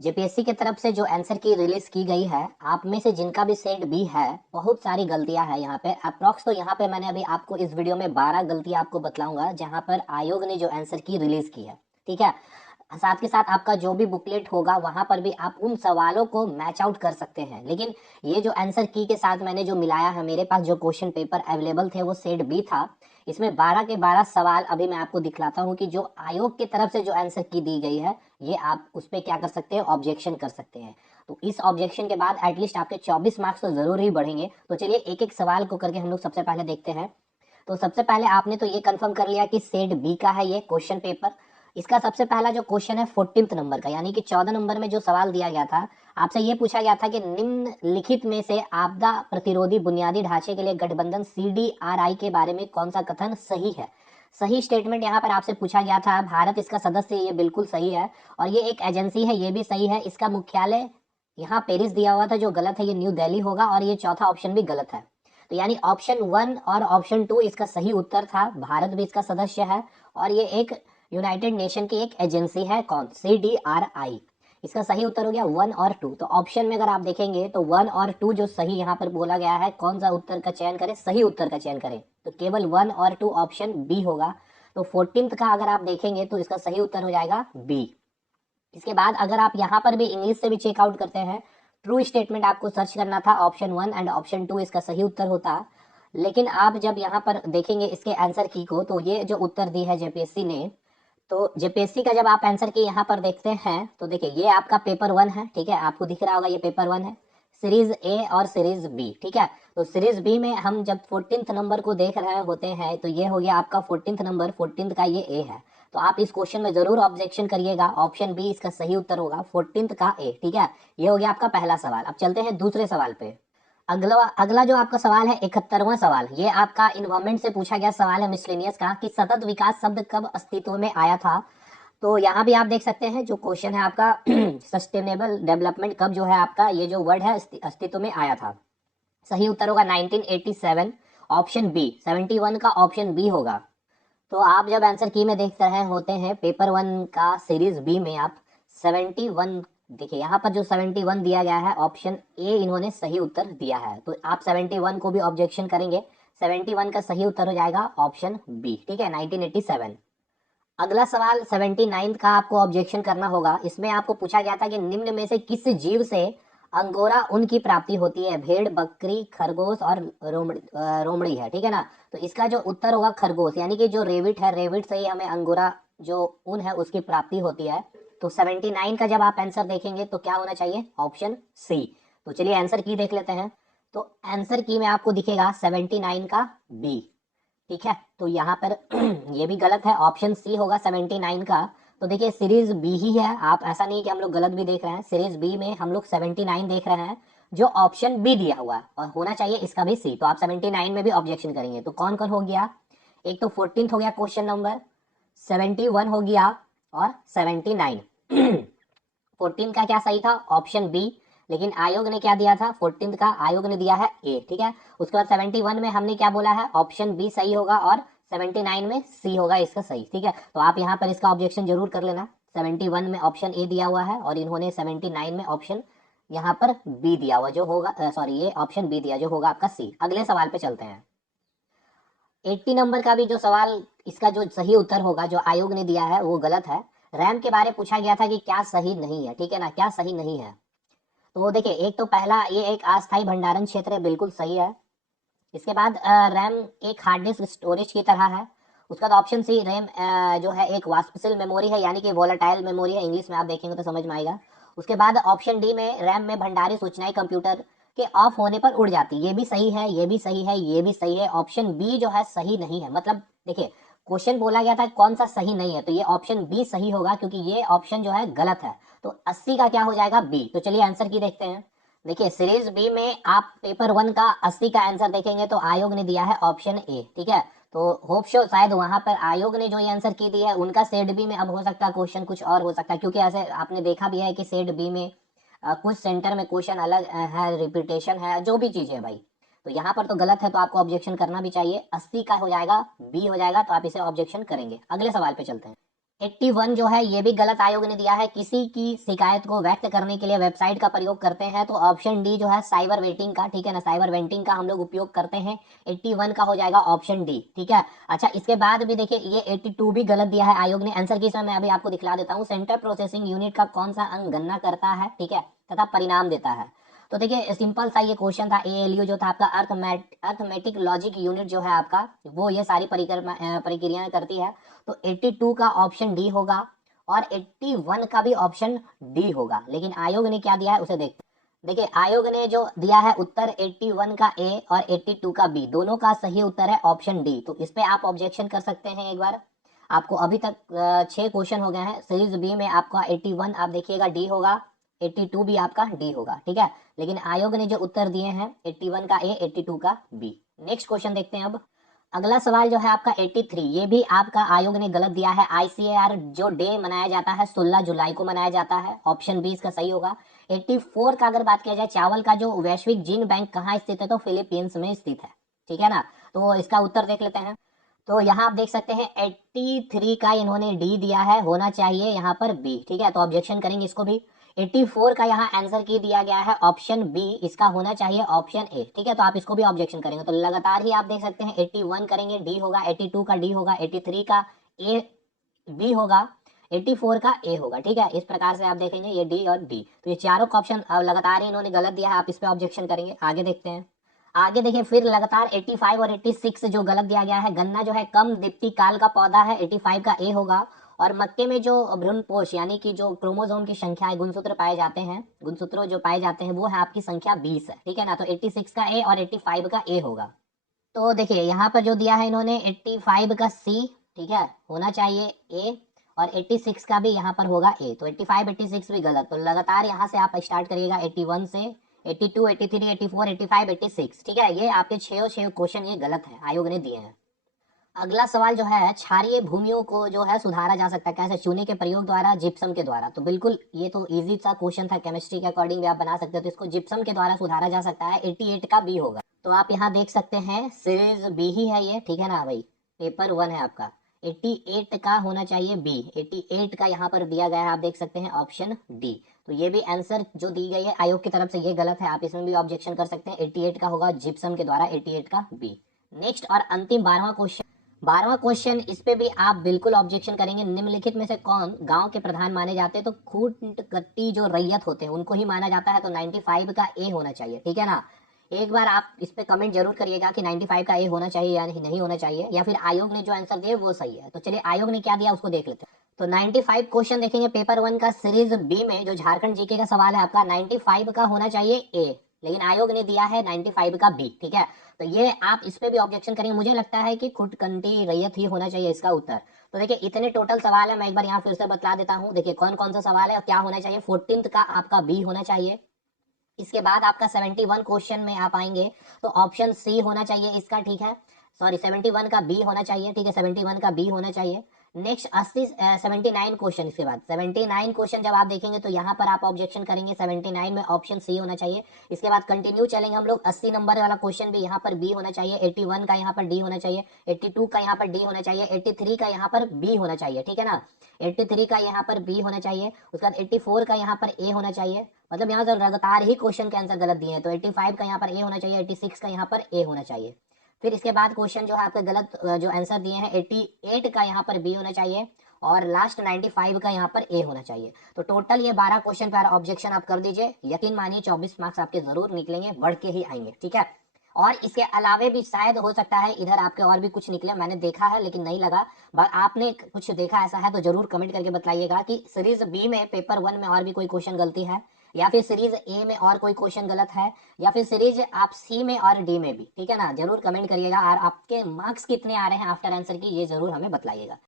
JPSC की तरफ से जो आंसर की रिलीज की गई है, आप में से जिनका भी सेट बी है, बहुत सारी गलतियां हैं यहाँ पे अप्रॉक्स। तो यहाँ पे मैंने अभी आपको इस वीडियो में 12 गलतियां आपको बतलाऊंगा जहां पर आयोग ने जो आंसर की रिलीज की है। ठीक है। साथ के साथ आपका जो भी बुकलेट होगा वहां पर भी आप उन सवालों को मैच आउट कर सकते हैं। लेकिन ये जो आंसर की के साथ मैंने जो मिलाया है, मेरे पास जो क्वेश्चन पेपर अवेलेबल थे वो सेट बी था। इसमें 12 के 12 सवाल अभी मैं आपको दिखलाता हूँ कि जो आयोग की तरफ से जो आंसर की दी गई है, ये आप उस पर क्या कर सकते हैं, ऑब्जेक्शन कर सकते हैं। तो इस ऑब्जेक्शन के बाद एटलीस्ट आपके 24 मार्क्स तो जरूर ही बढ़ेंगे। तो चलिए एक एक सवाल को करके हम लोग सबसे पहले देखते हैं। तो सबसे पहले आपने तो ये कंफर्म कर लिया कि सेट बी का है ये क्वेश्चन पेपर। इसका सबसे पहला जो क्वेश्चन है 14th नंबर का, यानी कि 14 नंबर में जो सवाल दिया गया था, आपसे ये पूछा गया था कि निम्नलिखित में से आपदा प्रतिरोधी बुनियादी ढांचे के लिए गठबंधन सीडीआरआई के बारे में कौन सा कथन सही है। सही स्टेटमेंट यहाँ पर आपसे पूछा गया था। भारत इसका सदस्य है, ये बिल्कुल सही है। और ये एक एजेंसी है, ये भी सही है। इसका मुख्यालय यहाँ पेरिस दिया हुआ था, जो गलत है, ये न्यू दिल्ली होगा। और ये चौथा ऑप्शन भी गलत है। तो यानी ऑप्शन 1 और ऑप्शन 2 इसका सही उत्तर था। भारत भी इसका सदस्य है और ये एक यूनाइटेड नेशन की एक एजेंसी है। कौन? CDRI। इसका सही उत्तर हो गया 1 और 2। तो ऑप्शन में अगर आप देखेंगे तो 1 और 2 जो सही यहाँ पर बोला गया है, कौन सा उत्तर का चयन करें, सही उत्तर का चयन करें, तो केवल 1 और 2 ऑप्शन बी होगा। तो 14th का अगर आप देखेंगे तो इसका सही उत्तर हो जाएगा बी। इसके बाद अगर आप यहाँ पर भी इंग्लिश से भी चेकआउट करते हैं, ट्रू स्टेटमेंट आपको सर्च करना था, ऑप्शन 1 एंड ऑप्शन 2 इसका सही उत्तर होता। लेकिन आप जब यहाँ पर देखेंगे इसके आंसर की को, तो ये जो उत्तर दी है जेपीएससी ने, तो जेपीएससी का जब आप आंसर की यहाँ पर देखते हैं तो देखिए ये आपका पेपर 1 है। ठीक है, आपको दिख रहा होगा ये पेपर 1 है, सीरीज ए और सीरीज बी। ठीक है, तो सीरीज बी में हम जब 14th नंबर को देख रहे होते हैं तो ये हो गया आपका 14th नंबर, 14th का ये ए है। तो आप इस क्वेश्चन में जरूर ऑब्जेक्शन करिएगा। ऑप्शन बी इसका सही उत्तर होगा, 14th का ए। ठीक है, ये हो गया आपका पहला सवाल। अब चलते हैं दूसरे सवाल पे। अगला अगला जो आपका सवाल है 71वां सवाल, ये आपका इन्वायरमेंट से पूछा गया सवाल है, मिसलेनियस का, कि सतत विकास शब्द कब अस्तित्व में आया था। तो यहाँ भी आप देख सकते हैं जो क्वेश्चन है आपका सस्टेनेबल डेवलपमेंट कब जो है आपका ये जो वर्ड है अस्तित्व में आया था। सही उत्तर होगा 1987, ऑप्शन बी। 71 का ऑप्शन बी होगा। तो आप जब आंसर की में देख रहे होते हैं पेपर 1 का सीरीज बी में, आप 71 देखिए, यहाँ पर जो 71 दिया गया है, ऑप्शन ए इन्होंने सही उत्तर दिया है। तो आप 71 को भी ऑब्जेक्शन करेंगे। 71 का सही उत्तर हो जाएगा ऑप्शन बी। ठीक है, 1987। अगला सवाल 79 का आपको ऑब्जेक्शन करना होगा। इसमें आपको पूछा गया था कि निम्न में से किस जीव से अंगोरा ऊन की प्राप्ति होती है। भेड़, बकरी, खरगोश और रोमड़ी है। ठीक है ना, तो इसका जो उत्तर होगा खरगोश, यानी कि जो रेविट है, रेविट से ही हमें अंगोरा जो ऊन है उसकी प्राप्ति होती है। तो 79 का जब आप आंसर देखेंगे तो क्या होना चाहिए, ऑप्शन सी। तो चलिए आंसर की देख लेते हैं। तो आंसर की में आपको दिखेगा 79 का बी। ठीक है, तो यहाँ पर ये भी गलत है, ऑप्शन सी होगा 79 का। तो देखिए सीरीज बी ही है, आप ऐसा नहीं कि हम लोग गलत भी देख रहे हैं। सीरीज बी में हम लोग 79 देख रहे हैं, जो ऑप्शन बी दिया हुआ है, और होना चाहिए इसका भी सी। तो आप 79 में भी ऑब्जेक्शन करेंगे। तो कौन कौन हो गया, एक तो 14th हो गया क्वेश्चन नंबर, 71 हो गया और 79। 14 का क्या सही था, ऑप्शन बी। लेकिन आयोग ने क्या दिया था, 14 का आयोग ने दिया है ए। ठीक है, उसके बाद 71 में हमने क्या बोला है, ऑप्शन बी सही होगा, और 79 में सी होगा इसका सही। ठीक है, तो आप यहाँ पर इसका ऑब्जेक्शन जरूर कर लेना। 71 में ऑप्शन ए दिया हुआ है और इन्होंने 79 में ऑप्शन यहाँ पर बी दिया हुआ जो होगा, सॉरी ये ऑप्शन बी दिया जो होगा आपका सी। अगले सवाल पे चलते हैं। 80 नंबर का भी जो सवाल, इसका जो सही उत्तर होगा जो आयोग ने दिया है वो गलत है। रैम के बारे में पूछा गया था कि क्या सही नहीं है। ठीक है ना, क्या सही नहीं है। तो वो देखिए, एक तो पहला ये एक अस्थायी भंडारण क्षेत्र है, बिल्कुल सही है। इसके बाद रैम एक हार्ड डिस्क स्टोरेज की तरह है। उसका बाद ऑप्शन सी, रैम जो है एक वाष्पशील मेमोरी है, यानी कि वोलेटाइल मेमोरी है, इंग्लिश में आप देखेंगे तो समझ में आएगा। उसके बाद ऑप्शन डी में रैम में भंडारित सूचनाएं कंप्यूटर के ऑफ होने पर उड़ जाती, ये भी सही है, ये भी सही है, ये भी सही है। ऑप्शन बी जो है सही नहीं है। मतलब देखिए, क्वेश्चन बोला गया था कौन सा सही नहीं है, तो ये ऑप्शन बी सही होगा, क्योंकि ये ऑप्शन जो है गलत है। तो 80 का क्या हो जाएगा, बी। तो चलिए आंसर की देखते हैं। देखिए सीरीज बी में आप पेपर 1 का 80 का आंसर देखेंगे तो आयोग ने दिया है ऑप्शन ए। ठीक है, तो होप शो शायद वहां पर आयोग ने जो ये आंसर की दी है उनका सेट बी में अब हो सकता है क्वेश्चन कुछ और हो सकता है, क्योंकि ऐसे आपने देखा भी है कि सेट बी में कुछ सेंटर में क्वेश्चन अलग है, रिपीटेशन है, जो भी चीज है भाई। तो यहाँ पर तो गलत है, तो आपको ऑब्जेक्शन करना भी चाहिए। 80 का हो जाएगा बी हो जाएगा, तो आप इसे ऑब्जेक्शन करेंगे। अगले सवाल पे चलते हैं। 81 जो है ये भी गलत आयोग ने दिया है। किसी की शिकायत को व्यक्त करने के लिए वेबसाइट का प्रयोग करते हैं तो ऑप्शन डी जो है साइबर वेटिंग का, ठीक है ना, साइबर वेंटिंग का हम लोग उपयोग करते हैं। 81 का हो जाएगा ऑप्शन डी, ठीक है। अच्छा, इसके बाद भी देखिए ये 82 भी गलत दिया है आयोग ने। आंसर की समय मैं अभी आपको दिखला देता हूँ। सेंट्रल प्रोसेसिंग यूनिट का कौन सा अंग गणना करता है, ठीक है, तथा परिणाम देता है। तो देखिए सिंपल सा ये क्वेश्चन था। एएलयू जो था आपका अर्थमेटिक लॉजिक यूनिट जो है आपका, वो ये सारी प्रक्रियाएं करती है। तो 82 का ऑप्शन डी होगा और 81 का भी ऑप्शन डी होगा। लेकिन आयोग ने क्या दिया है उसे देखते हैं। देखिए आयोग ने जो दिया है उत्तर 81 का ए और 82 का बी, दोनों का सही उत्तर है ऑप्शन डी। तो इस पे आप ऑब्जेक्शन कर सकते हैं एक बार। आपको अभी तक 6 क्वेश्चन हो गए हैं। सीरीज बी में आपका 81 आप देखिएगा डी होगा, 82 भी आपका डी होगा, ठीक है। लेकिन आयोग ने जो उत्तर दिए हैं 81 का ए, 82 का बी। नेक्स्ट क्वेश्चन देखते हैं अब। अगला सवाल जो है आपका 83, ये भी आपका आयोग ने गलत दिया है। आईसीएआर जो डे मनाया जाता है 16 जुलाई को मनाया जाता है, ऑप्शन बी इसका सही होगा। 84 का अगर बात किया जाए, चावल का जो वैश्विक जीन बैंक कहाँ स्थित है, तो फिलीपींस में स्थित है, ठीक है ना। तो इसका उत्तर देख लेते हैं। तो यहाँ आप देख सकते हैं 83 का इन्होंने डी दिया है, होना चाहिए यहाँ पर बी, ठीक है। तो ऑब्जेक्शन करेंगे इसको भी। 84 का यहाँ आंसर की दिया गया है ऑप्शन बी, इसका होना चाहिए ऑप्शन ए, ठीक है। तो आप इसको भी ऑब्जेक्शन करेंगे तो लगातार ही आप देख सकते हैं 81 करेंगे डी होगा, 82 का डी होगा, 83 का ए बी होगा, 84 का ए होगा, ठीक है। इस प्रकार से आप देखेंगे ये डी और डी। तो ये चारों का ऑप्शन लगातार ही इन्होंने गलत दिया है, आप इस पे ऑब्जेक्शन करेंगे। आगे देखते हैं। आगे देखिए फिर लगातार 85 और 86 जो गलत दिया गया है। गन्ना जो है कम दीप्ति काल का पौधा है, 85 का ए होगा। और मक्के में जो भ्रूणपोष यानी कि जो क्रोमोसोम की संख्या है, गुणसूत्र पाए जाते हैं, गुणसूत्र जो पाए जाते हैं वो है आपकी संख्या 20 है, ठीक है ना। तो 86 का ए और 85 का ए होगा। तो देखिए यहाँ पर जो दिया है इन्होंने 85 का सी, ठीक है, होना चाहिए ए, और 86 का भी यहाँ पर होगा ए। तो 85 86 भी गलत। तो लगातार यहाँ से आप स्टार्ट करिएगा 81 से 82 83 84 85 86, ठीक है। ये आपके 6 क्वेश्चन ये गलत है, आयोग ने दिए हैं। अगला सवाल जो है, क्षारीय भूमियों को जो है सुधारा जा सकता है कैसे? चूने के प्रयोग द्वारा, जिप्सम के द्वारा। तो बिल्कुल ये तो इजी सा क्वेश्चन था, केमिस्ट्री के अकॉर्डिंग भी आप बना सकते हो। तो इसको जिप्सम के द्वारा सुधारा जा सकता है, 88 का बी होगा। तो आप यहाँ देख सकते हैं सीरीज बी ही है ये, ठीक है ना भाई, पेपर 1 है आपका। 88 का होना चाहिए बी, 88 का यहाँ पर दिया गया है, आप देख सकते हैं ऑप्शन डी। तो ये भी आंसर जो दी गई है आयोग की तरफ से ये गलत है, आप इसमें भी ऑब्जेक्शन कर सकते हैं। 88 का होगा जिप्सम के द्वारा, 88 का बी। नेक्स्ट और अंतिम 12वां क्वेश्चन, इस पे भी आप बिल्कुल ऑब्जेक्शन करेंगे। निम्नलिखित में से कौन गांव के प्रधान माने जाते हैं? तो खूंट कट्टी जो रैयत होते हैं उनको ही माना जाता है। तो 95 का ए होना चाहिए, ठीक है ना। एक बार आप इस पे कमेंट जरूर करिएगा कि 95 का ए होना चाहिए या नहीं होना चाहिए, या फिर आयोग ने जो आंसर दिए वो सही है। तो चलिए आयोग ने क्या दिया उसको देख लेते हैं। तो 95 क्वेश्चन देखेंगे पेपर 1 का सीरीज बी में, जो झारखंड जीके का सवाल है आपका, 95 का होना चाहिए ए, लेकिन आयोग ने दिया है 95 का बी, ठीक है। तो ये आप इस पे भी ऑब्जेक्शन करेंगे। मुझे लगता है कि खुटकंटी रैयत ही होना चाहिए इसका उत्तर। तो देखिए इतने टोटल सवाल है, मैं एक बार यहाँ फिर से बतला देता हूँ। देखिए कौन कौन सा सवाल है और क्या होना चाहिए। 14th का आपका बी होना चाहिए। इसके बाद आपका 71 क्वेश्चन में आप आएंगे तो ऑप्शन सी होना चाहिए इसका, ठीक है। सॉरी 71 का बी होना चाहिए, ठीक है, 71 का बी होना चाहिए। नेक्स्ट 79 क्वेश्चन, इसके बाद 79 क्वेश्चन जब आप देखेंगे तो यहाँ पर आप ऑब्जेक्शन करेंगे, 79 में ऑप्शन सी होना चाहिए। इसके बाद कंटिन्यू चलेंगे हम लोग, 80 नंबर वाला क्वेश्चन भी यहाँ पर बी होना चाहिए, 81 का यहाँ पर डी होना चाहिए, 82 का यहाँ पर डी होना चाहिए, 83 का यहाँ पर बी होना चाहिए, ठीक है ना। 83 का यहाँ पर बी होना चाहिए। उसके बाद 84 का यहाँ पर ए होना चाहिए। मतलब यहाँ से लगातार ही क्वेश्चन के आंसर गलत दिए हैं। तो 85 का यहाँ पर ए होना चाहिए, 86 का यहाँ पर ए होना चाहिए। फिर इसके बाद क्वेश्चन जो है आपके गलत जो आंसर दिए हैं, 88 का यहाँ पर बी होना चाहिए, और लास्ट 95 का यहाँ पर ए होना चाहिए। तो टोटल ये 12 क्वेश्चन पर ऑब्जेक्शन आप कर दीजिए। यकीन मानिए 24 मार्क्स आपके जरूर निकलेंगे, बढ़ के ही आएंगे, ठीक है। और इसके अलावे भी शायद हो सकता है इधर आपके और भी कुछ निकले, मैंने देखा है लेकिन नहीं लगा। आपने कुछ देखा ऐसा है तो जरूर कमेंट करके बताइएगा कि सीरीज बी में पेपर 1 में और भी कोई क्वेश्चन गलती है, या फिर सीरीज ए में और कोई क्वेश्चन गलत है, या फिर सीरीज आप सी में और डी में भी, ठीक है ना। जरूर कमेंट करिएगा, और आपके मार्क्स कितने आ रहे हैं आफ्टर आंसर की ये जरूर हमें बताइएगा।